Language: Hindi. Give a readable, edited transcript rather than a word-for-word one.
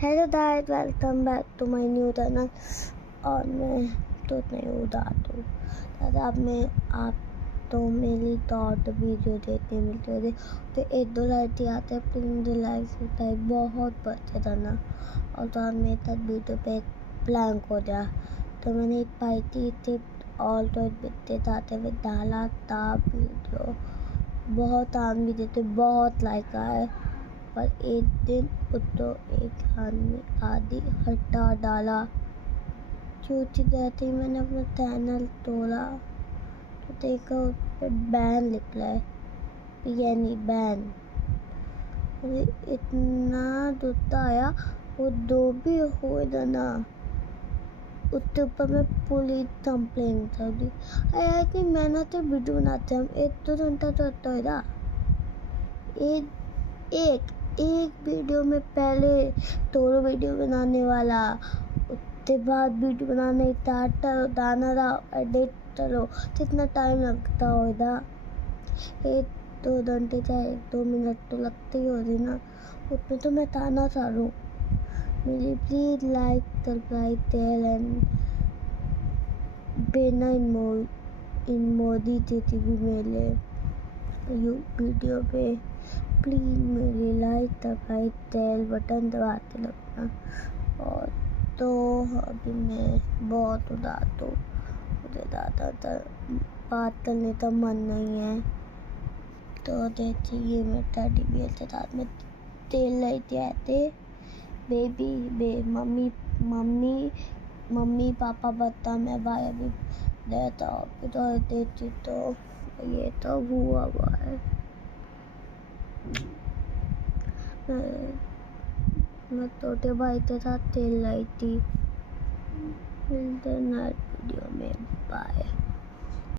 Hello guys, welcome back to my new channel. और मैं तो नहीं उदास हूँ दादा। अब मैं आप तो मेरी थॉट वीडियो देखते मिलते होते तो एक दो लाइक आते हैं, प्लीज लाइक बहुत बच्चे था ना। और तो मेरे साथ वीडियो पे ब्लैंक हो गया तो मैंने एक पाई थी और तो बिकते जाते हुए डाला था वीडियो। बहुत आम भी देते, बहुत लाइक आए, पर एक दिन तो एक आदमी आदि हटा डाला। क्योंकि जैसे मैंने अपना चैनल तोड़ा तो देखा उस पर बैन निकला है, यानी बैन। मुझे इतना गुस्सा आया, वो दो भी हो ना उसके ऊपर मैं पुलिस कंप्लेन कर दी। यार कि मैंने तो वीडियो बनाते हम एक दो घंटा तो होता है एक वीडियो में पहले तोड़ो वीडियो बनाने वाला, उसके बाद वीडियो बनाने स्टार्ट करो, दाना रहा एडिट करो, कितना टाइम लगता होगा। एक दो घंटे चाहे 2 मिनट तो लगते ही होगी ना। उसमें तो मैं ताना सारूँ। मेरी please like subscribe tell and बिना इन मोदी थी भी मेरे वीडियो पे प्लीज मेरी लाइक सब्सक्राइब टेल बटन दबाते लगना। और तो अभी मैं बहुत उदास हूँ, मुझे ज़्यादा बात करने का मन नहीं है। तो देखिए मैं टेडी बियर के साथ में तेल लेते आते बेबी मम्मी पापा बता मैं भाई अभी देता तो देती तो ये तो हुआ है। मैं छोटे भाई के साथ खेल रही थी। मिलते हैं नेक्स्ट वीडियो में, बाय।